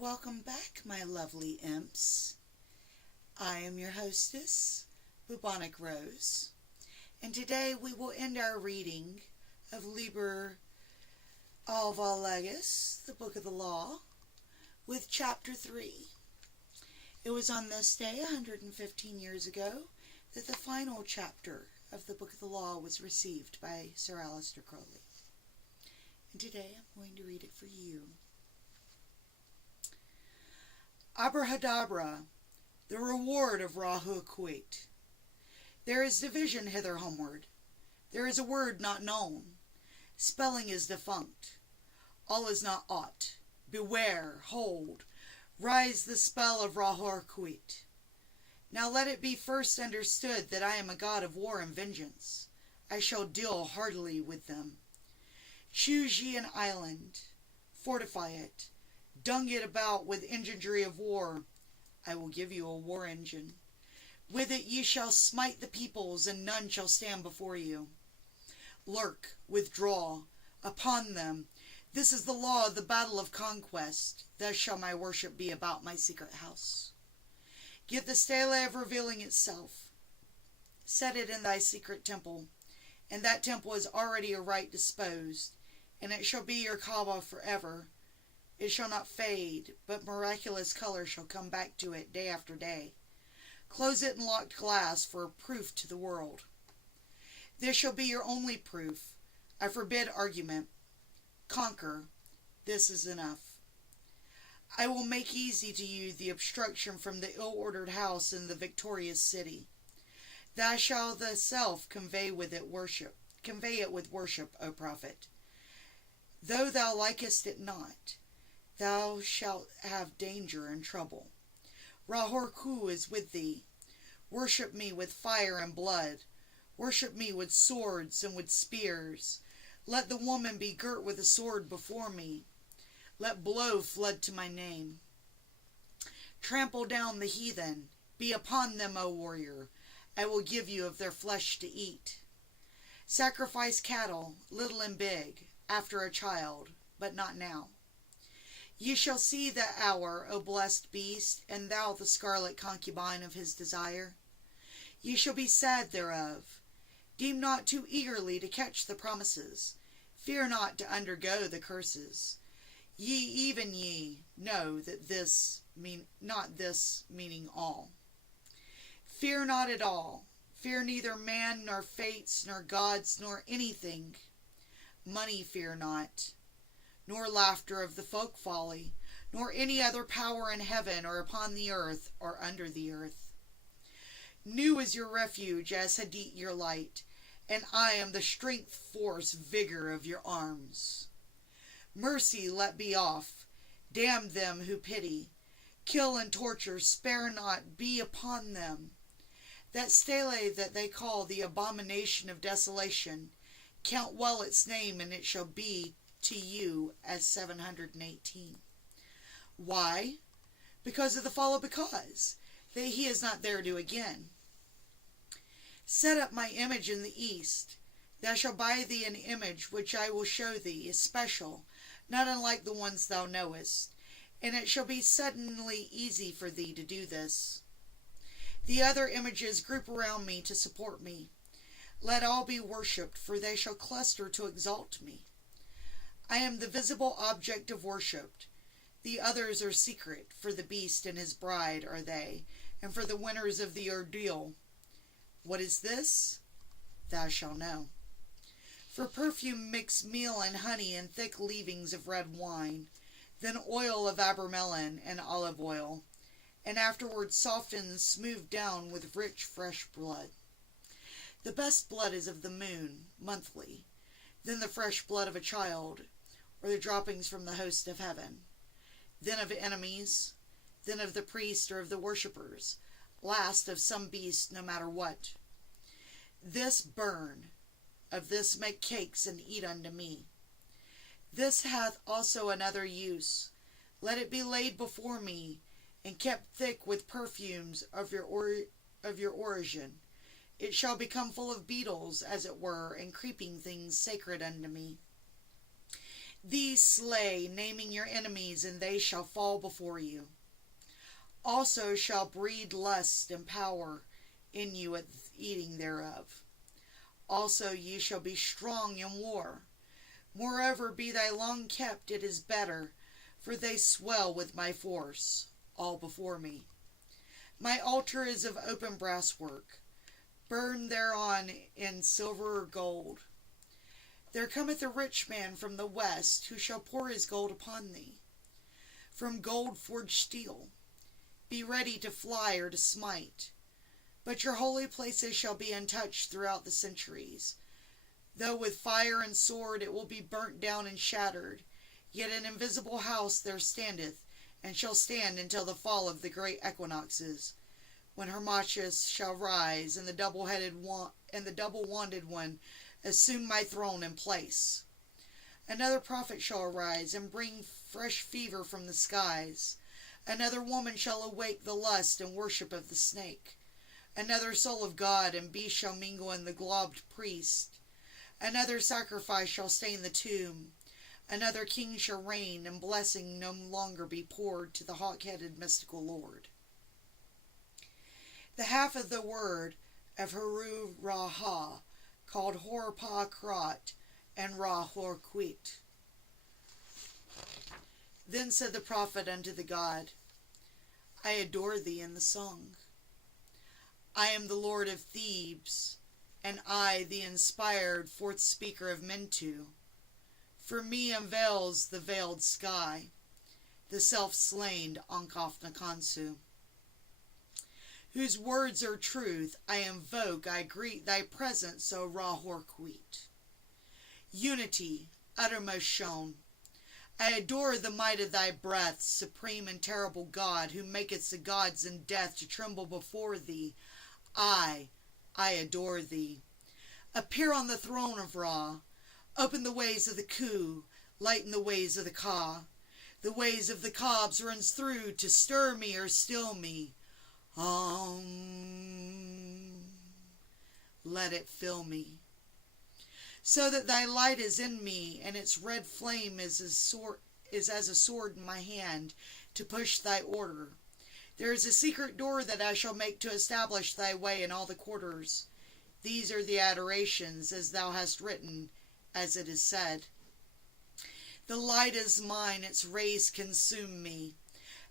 Welcome back, my lovely imps. I am your hostess, Bubonic Rose, and today we will end our reading of Liber Al Vel Legis, the Book of the Law, with Chapter 3. It was on this day, 115 years ago, that the final chapter of the Book of the Law was received by Sir Aleister Crowley. And today I'm going to read it for you. Abrahadabra, the reward of Ra-Hoor-Khu. There is division hither homeward. There is a word not known. Spelling is defunct. All is not aught. Beware, hold. Rise the spell of Ra-Hoor-Khu. Now let it be first understood that I am a god of war and vengeance. I shall deal heartily with them. Choose ye an island. Fortify it. Dung it about with engendry of war. I will give you a war engine. With it ye shall smite the peoples, and none shall stand before you. Lurk, withdraw, upon them. This is the law of the battle of conquest. Thus shall my worship be about my secret house. Get the stele of revealing itself. Set it in thy secret temple, and that temple is already aright disposed, and it shall be your Kaaba forever. It shall not fade, but miraculous color shall come back to it day after day. Close it in locked glass for a proof to the world. This shall be your only proof. I forbid argument. Conquer. This is enough. I will make easy to you the obstruction from the ill-ordered house in the victorious city. Thou shalt thyself convey it with worship, O prophet. Though thou likest it not, thou shalt have danger and trouble. Ra-Hoor-Khu is with thee. Worship me with fire and blood. Worship me with swords and with spears. Let the woman be girt with a sword before me. Let blow flood to my name. Trample down the heathen. Be upon them, O warrior. I will give you of their flesh to eat. Sacrifice cattle, little and big, after a child, but not now. Ye shall see that hour, O blessed beast, and thou the scarlet concubine of his desire. Ye shall be sad thereof. Deem not too eagerly to catch the promises. Fear not to undergo the curses. Ye know that not this meaning all. Fear not at all. Fear neither man, nor fates, nor gods, nor anything. Money fear not, nor laughter of the folk folly, nor any other power in heaven or upon the earth or under the earth. New is your refuge as Hadit your light, and I am the strength, force, vigor of your arms. Mercy let be off, damn them who pity, kill and torture, spare not, be upon them. That stele that they call the abomination of desolation, count well its name, and it shall be to you as 718. Why? Because of the follow because, that he is not there to again. Set up my image in the east. Thou shalt buy thee an image which I will show thee, especial, not unlike the ones thou knowest, and it shall be suddenly easy for thee to do this. The other images group around me to support me. Let all be worshipped, for they shall cluster to exalt me. I am the visible object of worship. The others are secret, for the beast and his bride are they, and for the winners of the ordeal. What is this? Thou shalt know. For perfume mix meal and honey and thick leavings of red wine, then oil of abramelin and olive oil, and afterwards softened smooth down with rich fresh blood. The best blood is of the moon, monthly, then the fresh blood of a child, or the droppings from the host of heaven, then of enemies, then of the priest or of the worshippers, last of some beast, no matter what. This burn, of this make cakes and eat unto me. This hath also another use. Let it be laid before me, and kept thick with perfumes of your origin. It shall become full of beetles, as it were, and creeping things sacred unto me. These slay, naming your enemies, and they shall fall before you. Also shall breed lust and power in you at eating thereof. Also ye shall be strong in war. Moreover, be thy long kept, it is better, for they swell with my force, all before me. My altar is of open brass work, burned thereon in silver or gold. There cometh a rich man from the west, who shall pour his gold upon thee. From gold forged steel. Be ready to fly or to smite. But your holy places shall be untouched throughout the centuries. Though with fire and sword it will be burnt down and shattered, yet an invisible house there standeth, and shall stand until the fall of the great equinoxes, when Hermatius shall rise, and the double-wanded one assume my throne and place. Another prophet shall arise, and bring fresh fever from the skies. Another woman shall awake the lust and worship of the snake. Another soul of God and beast shall mingle in the globed priest. Another sacrifice shall stain the tomb. Another king shall reign, and blessing no longer be poured to the hawk-headed mystical lord. The half of the word of Heru-Ra-Ha, called Hor-Pa-Krat and Ra-Hoor-Khu. Then said the prophet unto the god, I adore thee in the song. I am the lord of Thebes, and I the inspired fourth speaker of Mentu. For me unveils the veiled sky, the self-slain Enough-I, whose words are truth. I invoke, I greet thy presence, O Ra-Hoor-Khu. Unity, uttermost shown. I adore the might of thy breath, supreme and terrible God, who makest the gods in death to tremble before thee. I adore thee. Appear on the throne of Ra. Open the ways of the Khu, lighten the ways of the Ka. The ways of the Kabs runs through to stir me or still me. Let it fill me. So that thy light is in me, and its red flame is as a sword in my hand, to push thy order. There is a secret door that I shall make to establish thy way in all the quarters. These are the adorations, as thou hast written, as it is said. The light is mine, its rays consume me.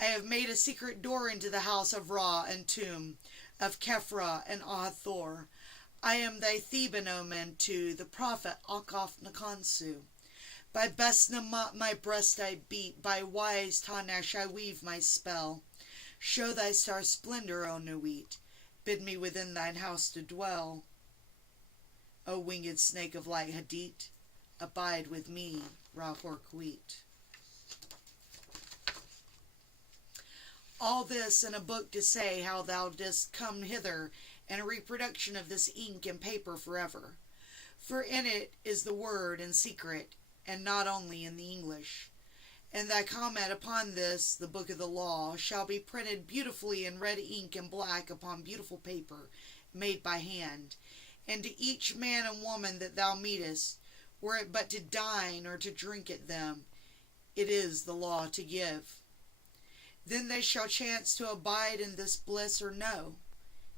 I have made a secret door into the house of Ra and tomb, of Kephra and Ahathor. I am thy Theban, O Mentu, the prophet Enough-I. By Besnamat my breast I beat, by wise Tanash I weave my spell. Show thy star splendor, O Nuit, bid me within thine house to dwell. O winged snake of light Hadit, abide with me, Ra-Hoor-Khu. All this in a book to say how thou didst come hither, and a reproduction of this ink and paper forever. For in it is the word in secret, and not only in the English. And thy comment upon this, the book of the law, shall be printed beautifully in red ink and black upon beautiful paper, made by hand. And to each man and woman that thou meetest, were it but to dine or to drink at them, it is the law to give. Then they shall chance to abide in this bliss or no.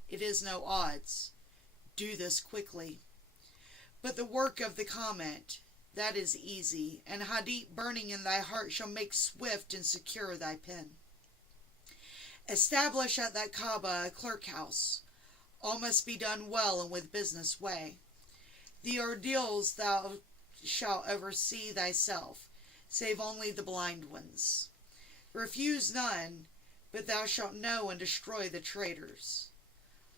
It is no odds. Do this quickly. But the work of the comment, that is easy, and Hadit burning in thy heart shall make swift and secure thy pen. Establish at thy Kaaba a clerk house. All must be done well and with business way. The ordeals thou shalt oversee thyself, save only the blind ones. Refuse none, but thou shalt know and destroy the traitors.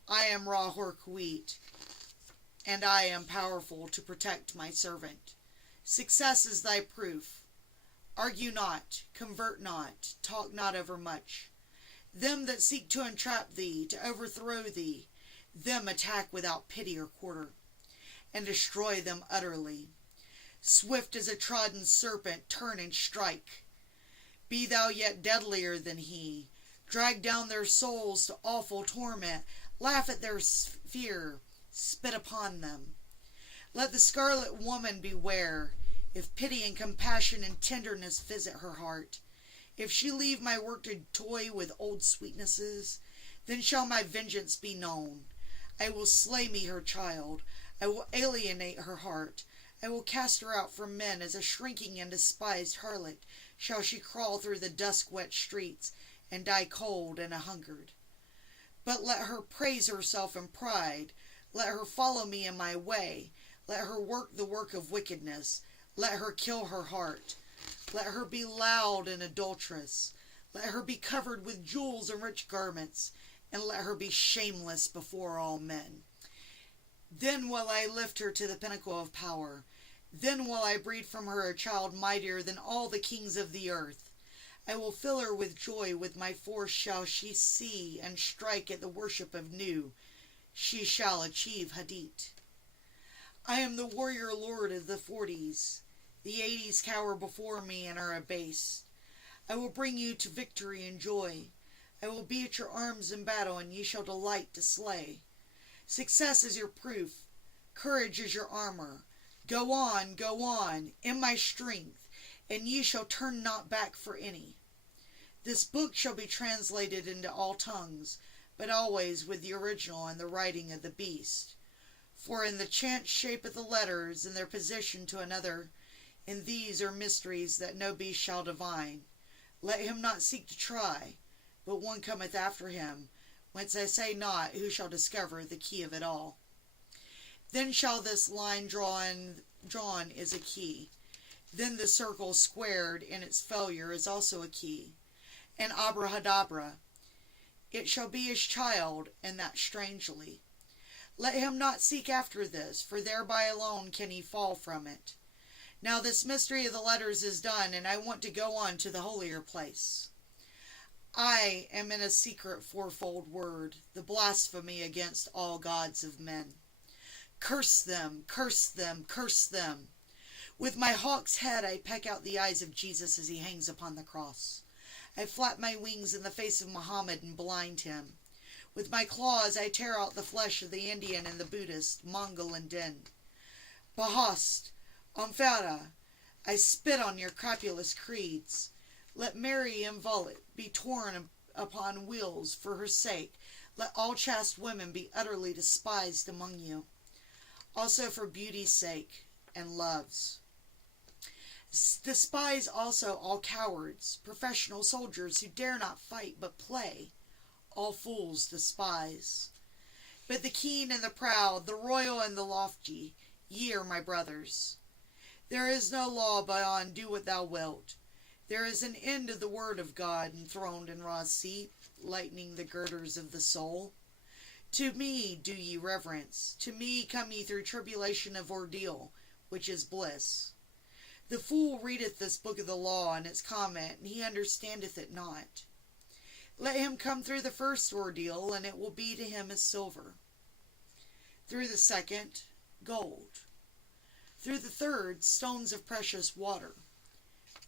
I am Ra-Hoor-Khu, and I am powerful to protect my servant. Success is thy proof. Argue not, convert not, talk not overmuch. Them that seek to entrap thee, to overthrow thee, them attack without pity or quarter, and destroy them utterly. Swift as a trodden serpent, turn and strike. Be thou yet deadlier than he. Drag down their souls to awful torment. Laugh at their fear. Spit upon them. Let the scarlet woman beware. If pity and compassion and tenderness visit her heart, if she leave my work to toy with old sweetnesses, then shall my vengeance be known. I will slay me her child. I will alienate her heart. I will cast her out from men as a shrinking and despised harlot. Shall she crawl through the dusk-wet streets and die cold and a-hungered. But let her praise herself in pride. Let her follow me in my way. Let her work the work of wickedness. Let her kill her heart. Let her be loud and adulterous. Let her be covered with jewels and rich garments, and let her be shameless before all men. Then will I lift her to the pinnacle of power. Then will I breed from her a child mightier than all the kings of the earth. I will fill her with joy. With my force shall she see and strike at the worship of Nu. She shall achieve Hadit. I am the warrior lord of the 40s. The 80s cower before me and are abased. I will bring you to victory and joy. I will be at your arms in battle, and ye shall delight to slay. Success is your proof. Courage is your armor. Go on, in my strength, and ye shall turn not back for any. This book shall be translated into all tongues, but always with the original and the writing of the beast. For in the chance shape of the letters and their position to another, in these are mysteries that no beast shall divine. Let him not seek to try, but one cometh after him, whence I say not who shall discover the key of it all. Then shall this line drawn is a key. Then the circle squared in its failure is also a key. And abrahadabra, it shall be his child, and that strangely. Let him not seek after this, for thereby alone can he fall from it. Now this mystery of the letters is done, and I want to go on to the holier place. I am in a secret fourfold word, the blasphemy against all gods of men. Curse them, curse them, curse them. With my hawk's head I peck out the eyes of Jesus as he hangs upon the cross. I flap my wings in the face of Muhammad and blind him. With my claws I tear out the flesh of the Indian and the Buddhist, Mongol and Din. Bahast, Omphara, I spit on your crapulous creeds. Let Mary inviolate be torn upon wheels for her sake. Let all chaste women be utterly despised among you. Also for beauty's sake and love's. Despise also all cowards, professional soldiers who dare not fight but play. All fools despise. But the keen and the proud, the royal and the lofty, ye are my brothers. There is no law beyond do what thou wilt. There is an end of the word of God enthroned in Ra's seat, lightening the girders of the soul. To me do ye reverence. To me come ye through tribulation of ordeal, which is bliss. The fool readeth this book of the law and its comment, and he understandeth it not. Let him come through the first ordeal, and it will be to him as silver. Through the second, gold. Through the third, stones of precious water.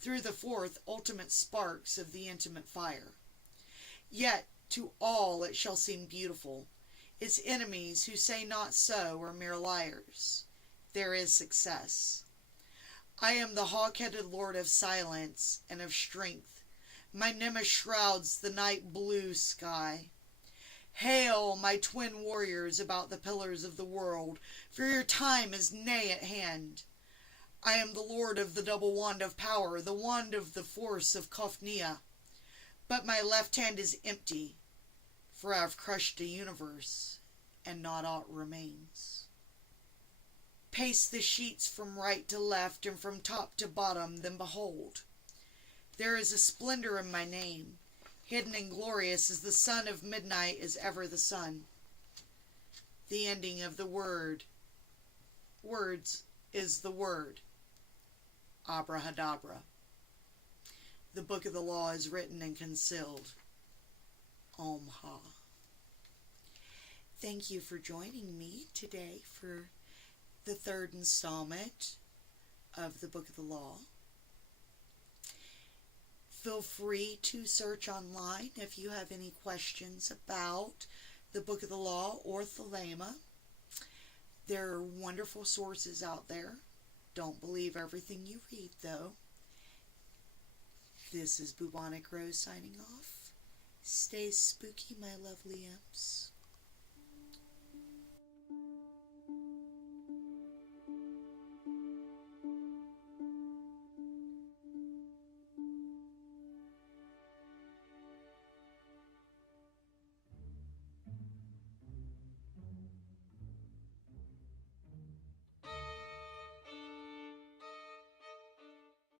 Through the fourth, ultimate sparks of the intimate fire. Yet to all it shall seem beautiful. Its enemies who say not so are mere liars. There is success. I am the hawk-headed lord of silence and of strength. My nimbus shrouds the night blue sky. Hail, my twin warriors about the pillars of the world, for your time is nigh at hand. I am the lord of the double wand of power, the wand of the force of Kofnia. But my left hand is empty, for I have crushed a universe, and not aught remains. Pace the sheets from right to left and from top to bottom, then behold, there is a splendor in my name. Hidden and glorious as the sun of midnight is ever the sun. The ending of the words is the word. Abrahadabra. The book of the law is written and concealed. Om-Ha. Thank you for joining me today for the third installment of the book of the law. Feel free to search online if you have any questions about the book of the law or Thelema. There are wonderful sources out there. Don't believe everything you read, though. This is Bubonic Rose signing off. Stay spooky, my lovely imps.